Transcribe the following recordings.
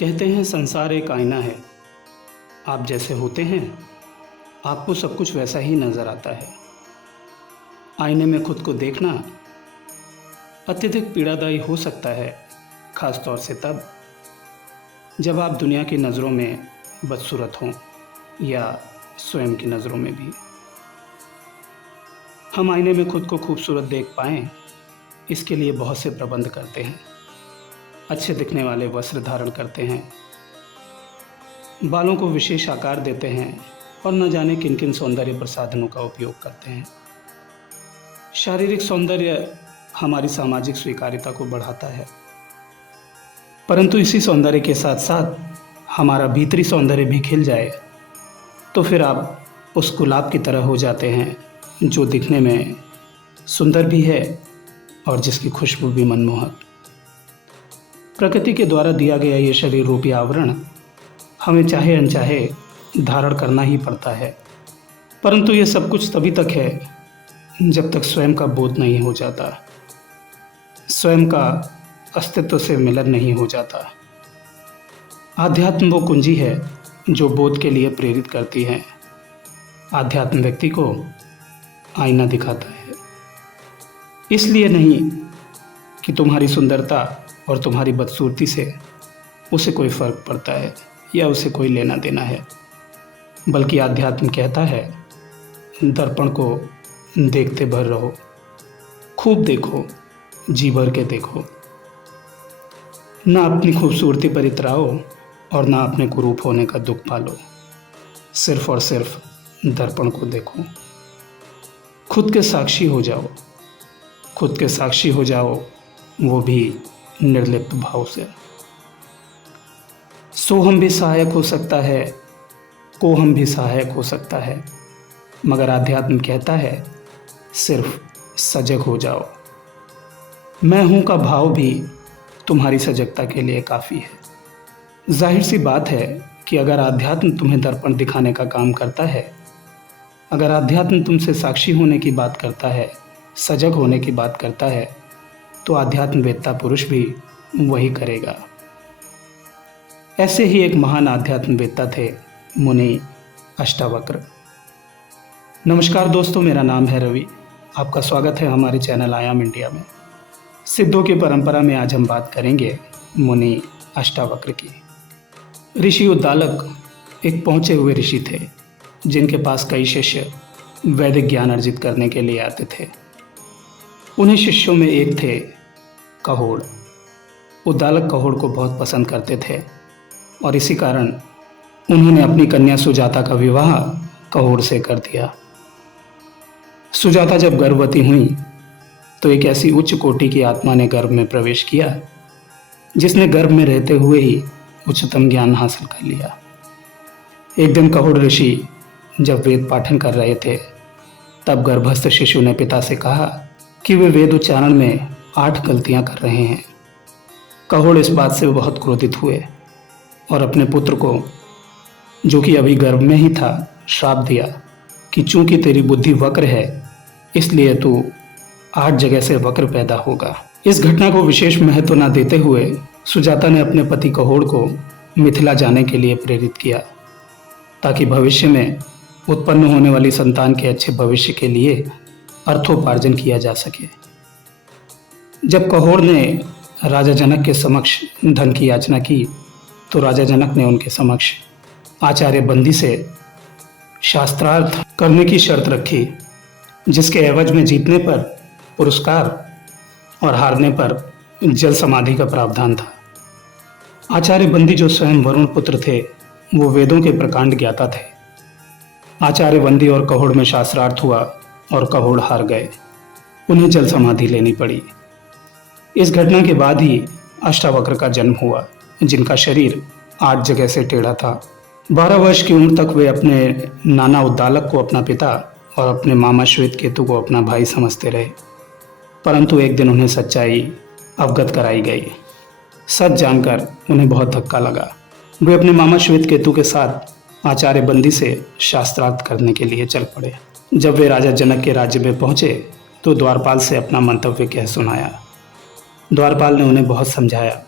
कहते हैं संसार एक आईना है। आप जैसे होते हैं आपको सब कुछ वैसा ही नज़र आता है। आईने में खुद को देखना अत्यधिक पीड़ादायी हो सकता है, ख़ास तौर से तब जब आप दुनिया की नज़रों में बदसूरत हों या स्वयं की नज़रों में भी। हम आईने में खुद को खूबसूरत देख पाएँ, इसके लिए बहुत से प्रबंध करते हैं। अच्छे दिखने वाले वस्त्र धारण करते हैं, बालों को विशेष आकार देते हैं और न जाने किन किन सौंदर्य प्रसाधनों का उपयोग करते हैं। शारीरिक सौंदर्य हमारी सामाजिक स्वीकार्यता को बढ़ाता है, परंतु इसी सौंदर्य के साथ साथ हमारा भीतरी सौंदर्य भी खिल जाए तो फिर आप उस गुलाब की तरह हो जाते हैं जो दिखने में सुंदर भी है और जिसकी खुशबू भी मनमोहक। प्रकृति के द्वारा दिया गया ये शरीर रूपी आवरण हमें चाहे अनचाहे धारण करना ही पड़ता है, परंतु ये सब कुछ तभी तक है जब तक स्वयं का बोध नहीं हो जाता, स्वयं का अस्तित्व से मिलन नहीं हो जाता। आध्यात्म वो कुंजी है जो बोध के लिए प्रेरित करती है। आध्यात्म व्यक्ति को आईना दिखाता है, इसलिए नहीं कि तुम्हारी सुंदरता और तुम्हारी बदसूरती से उसे कोई फ़र्क पड़ता है या उसे कोई लेना देना है, बल्कि आध्यात्म कहता है दर्पण को देखते भर रहो, खूब देखो, जी भर के देखो, ना अपनी खूबसूरती पर इतराओ और ना अपने कुरूप होने का दुख पालो, सिर्फ और सिर्फ दर्पण को देखो। खुद के साक्षी हो जाओ, खुद के साक्षी हो जाओ, वो भी निर्लिप्त भाव से। सोहम भी सहायक हो सकता है, कोहम भी सहायक हो सकता है, मगर आध्यात्म कहता है सिर्फ सजग हो जाओ। मैं हूँ का भाव भी तुम्हारी सजगता के लिए काफ़ी है। जाहिर सी बात है कि अगर आध्यात्म तुम्हें दर्पण दिखाने का काम करता है, अगर आध्यात्म तुमसे साक्षी होने की बात करता है, सजग होने की बात करता है, तो आध्यात्मवेत्ता पुरुष भी वही करेगा। ऐसे ही एक महान आध्यात्मवेत्ता थे मुनि अष्टावक्र। नमस्कार दोस्तों, मेरा नाम है रवि। आपका स्वागत है हमारे चैनल आयाम इंडिया में। सिद्धों की परंपरा में आज हम बात करेंगे मुनि अष्टावक्र की। ऋषि उद्दालक एक पहुँचे हुए ऋषि थे जिनके पास कई शिष्य वैदिक ज्ञान अर्जित करने के लिए आते थे। उन्हीं शिष्यों में एक थे कहोड़। उद्दालक कहोड़ को बहुत पसंद करते थे और इसी कारण उन्होंने अपनी कन्या सुजाता का विवाह कहोड़ से कर दिया। सुजाता जब गर्भवती हुई तो एक ऐसी उच्च कोटि की आत्मा ने गर्भ में प्रवेश किया जिसने गर्भ में रहते हुए ही उच्चतम ज्ञान हासिल कर लिया। एक दिन कहोड़ ऋषि जब वेद पाठन कर रहे थे तब गर्भस्थ शिशु ने पिता से कहा कि वे वेद उच्चारण में 8 गलतियां कर रहे हैं। कहोड़ इस बात से बहुत क्रोधित हुए और अपने पुत्र को, जो कि अभी गर्भ में ही था, श्राप दिया कि चूंकि तेरी बुद्धि वक्र है इसलिए तू 8 जगह से वक्र पैदा होगा। इस घटना को विशेष महत्व न देते हुए सुजाता ने अपने पति कहोड़ को मिथिला जाने के लिए प्रेरित किया ताकि भविष्य में उत्पन्न होने वाली संतान के अच्छे भविष्य के लिए अर्थोपार्जन किया जा सके। जब कहोड़ ने राजा जनक के समक्ष धन की याचना की तो राजा जनक ने उनके समक्ष आचार्य बंदी से शास्त्रार्थ करने की शर्त रखी, जिसके एवज में जीतने पर पुरस्कार और हारने पर जल समाधि का प्रावधान था। आचार्य बंदी जो स्वयं वरुण पुत्र थे, वो वेदों के प्रकांड ज्ञाता थे। आचार्य बंदी और कहोड़ में शास्त्रार्थ हुआ और कहोड़ हार गए। उन्हें जल समाधि लेनी पड़ी। इस घटना के बाद ही अष्टावक्र का जन्म हुआ, जिनका शरीर 8 जगह से टेढ़ा था। 12 वर्ष की उम्र तक वे अपने नाना उद्दालक को अपना पिता और अपने मामा श्वेत केतु को अपना भाई समझते रहे, परंतु एक दिन उन्हें सच्चाई अवगत कराई गई। सच जानकर उन्हें बहुत धक्का लगा। वे अपने मामा श्वेत केतु के साथ आचार्य बंदी से शास्त्रार्थ करने के लिए चल पड़े। जब वे राजा जनक के राज्य में पहुंचे तो द्वारपाल से अपना मंतव्य कह सुनाया। द्वारपाल ने उन्हें बहुत समझाया,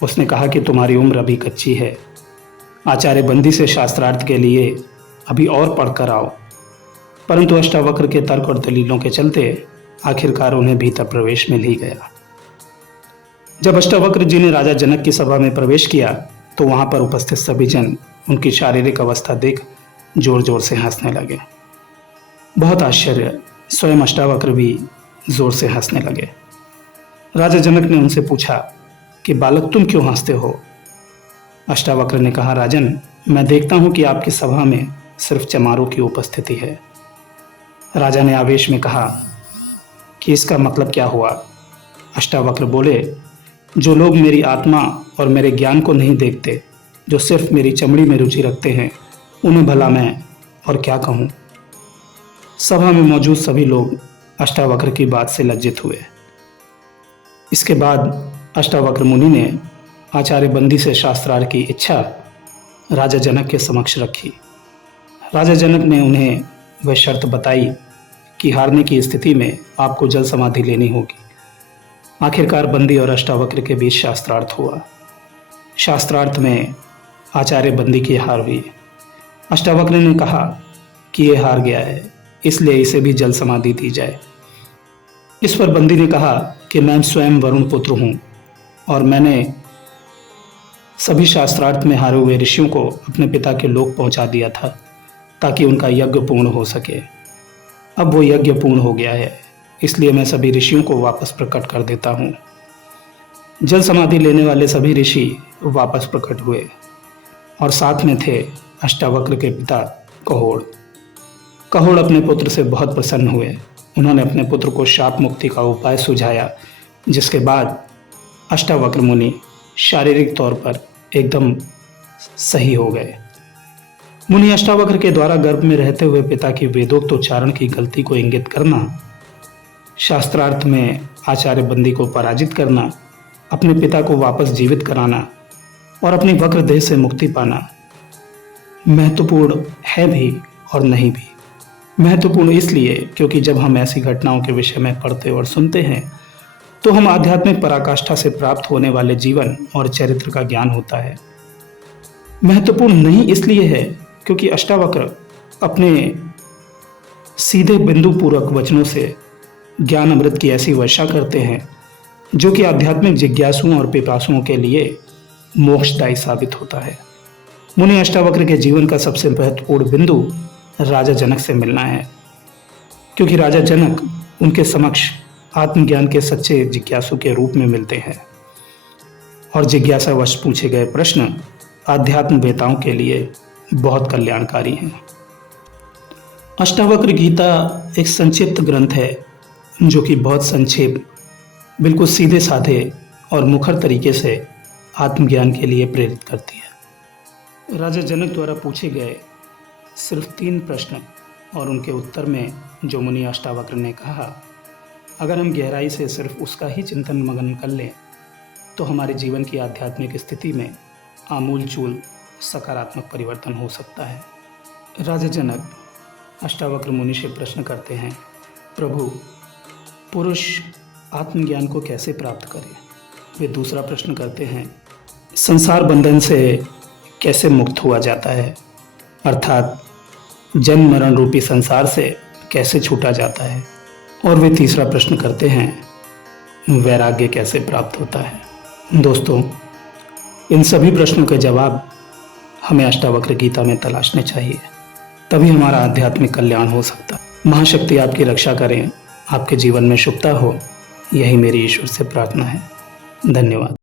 उसने कहा कि तुम्हारी उम्र अभी कच्ची है, आचार्य बंदी से शास्त्रार्थ के लिए अभी और पढ़कर आओ। परंतु अष्टावक्र के तर्क और दलीलों के चलते आखिरकार उन्हें भीतर प्रवेश मिल ही गया। जब अष्टावक्र जी ने राजा जनक की सभा में प्रवेश किया तो वहां पर उपस्थित सभी जन उनकी शारीरिक अवस्था देख जोर जोर से हंसने लगे। बहुत आश्चर्य, स्वयं अष्टावक्र भी जोर से हंसने लगे। राजा जनक ने उनसे पूछा कि बालक तुम क्यों हंसते हो? अष्टावक्र ने कहा, राजन, मैं देखता हूं कि आपकी सभा में सिर्फ चमारों की उपस्थिति है। राजा ने आवेश में कहा कि इसका मतलब क्या हुआ? अष्टावक्र बोले, जो लोग मेरी आत्मा और मेरे ज्ञान को नहीं देखते, जो सिर्फ मेरी चमड़ी में रुचि रखते हैं, उन्हें भला मैं और क्या कहूँ। सभा में मौजूद सभी लोग अष्टावक्र की बात से लज्जित हुए। इसके बाद अष्टावक्र मुनि ने आचार्य बंदी से शास्त्रार्थ की इच्छा राजा जनक के समक्ष रखी। राजा जनक ने उन्हें वह शर्त बताई कि हारने की स्थिति में आपको जल समाधि लेनी होगी। आखिरकार बंदी और अष्टावक्र के बीच शास्त्रार्थ हुआ। शास्त्रार्थ में आचार्य बंदी की हार हुई। अष्टावक्र ने कहा कि यह हार गया है, इसलिए इसे भी जल समाधि दी जाए। इस पर बंदी ने कहा कि मैं स्वयं वरुण पुत्र हूँ और मैंने सभी शास्त्रार्थ में हारे हुए ऋषियों को अपने पिता के लोक पहुंचा दिया था ताकि उनका यज्ञ पूर्ण हो सके। अब वो यज्ञ पूर्ण हो गया है, इसलिए मैं सभी ऋषियों को वापस प्रकट कर देता हूँ। जल समाधि लेने वाले सभी ऋषि वापस प्रकट हुए और साथ में थे अष्टावक्र के पिता कहोड़। कहोड़ अपने पुत्र से बहुत प्रसन्न हुए। उन्होंने अपने पुत्र को शाप मुक्ति का उपाय सुझाया, जिसके बाद अष्टावक्र मुनि शारीरिक तौर पर एकदम सही हो गए। मुनि अष्टावक्र के द्वारा गर्भ में रहते हुए पिता की वेदोक्त उच्चारण की गलती को इंगित करना, शास्त्रार्थ में आचार्य बंदी को पराजित करना, अपने पिता को वापस जीवित कराना और अपनी वक्र देह से मुक्ति पाना महत्वपूर्ण है भी और नहीं भी। महत्वपूर्ण इसलिए क्योंकि जब हम ऐसी घटनाओं के विषय में पढ़ते और सुनते हैं तो हम आध्यात्मिक पराकाष्ठा से प्राप्त होने वाले जीवन और चरित्र का ज्ञान होता है। महत्वपूर्ण नहीं इसलिए है क्योंकि अष्टावक्र अपने सीधे बिंदु पूर्वक वचनों से ज्ञान अमृत की ऐसी वर्षा करते हैं जो कि आध्यात्मिक जिज्ञासुओं और पिपासुओं के लिए मोक्षदायी साबित होता है। मुनि अष्टावक्र के जीवन का सबसे महत्वपूर्ण बिंदु राजा जनक से मिलना है, क्योंकि राजा जनक उनके समक्ष आत्मज्ञान के सच्चे जिज्ञासु के रूप में मिलते हैं और जिज्ञासावश पूछे गए प्रश्न आध्यात्म वेताओं के लिए बहुत कल्याणकारी हैं। अष्टावक्र गीता एक संक्षिप्त ग्रंथ है जो कि बहुत संक्षेप, बिल्कुल सीधे साधे और मुखर तरीके से आत्मज्ञान के लिए प्रेरित करती है। राजा जनक द्वारा पूछे गए सिर्फ 3 प्रश्न और उनके उत्तर में जो मुनि अष्टावक्र ने कहा, अगर हम गहराई से सिर्फ उसका ही चिंतन मगन कर लें तो हमारे जीवन की आध्यात्मिक स्थिति में आमूल चूल सकारात्मक परिवर्तन हो सकता है। राजा जनक अष्टावक्र मुनि से प्रश्न करते हैं, प्रभु, पुरुष आत्मज्ञान को कैसे प्राप्त करे? वे दूसरा प्रश्न करते हैं, संसार बंधन से कैसे मुक्त हुआ जाता है, अर्थात जन्म मरण रूपी संसार से कैसे छूटा जाता है? और वे तीसरा प्रश्न करते हैं, वैराग्य कैसे प्राप्त होता है? दोस्तों, इन सभी प्रश्नों के जवाब हमें अष्टावक्र गीता में तलाशने चाहिए, तभी हमारा आध्यात्मिक कल्याण हो सकता है। महाशक्ति आपकी रक्षा करें, आपके जीवन में शुभता हो, यही मेरी ईश्वर से प्रार्थना है। धन्यवाद।